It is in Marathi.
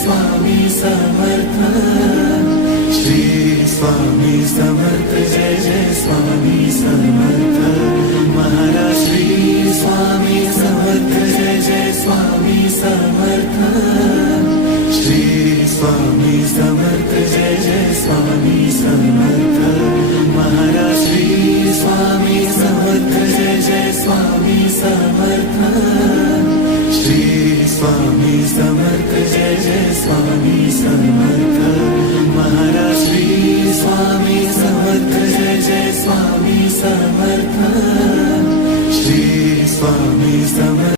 स्वामी समर्थ, श्री स्वामी समर्थ, जय जय स्वामी समर्थ महाराज, श्री स्वामी समर्थ, जय जय स्वामी समर्थ, श्री स्वामी समर्थ, जय जय स्वामी समर्थ महाराज, श्री स्वामी समर्थ, जय जय स्वामी समर्थ, श्री स्वामी समर्थ, जय जय स्वामी समर्थ महाराज, श्री स्वामी समर्थ, जय जय स्वामी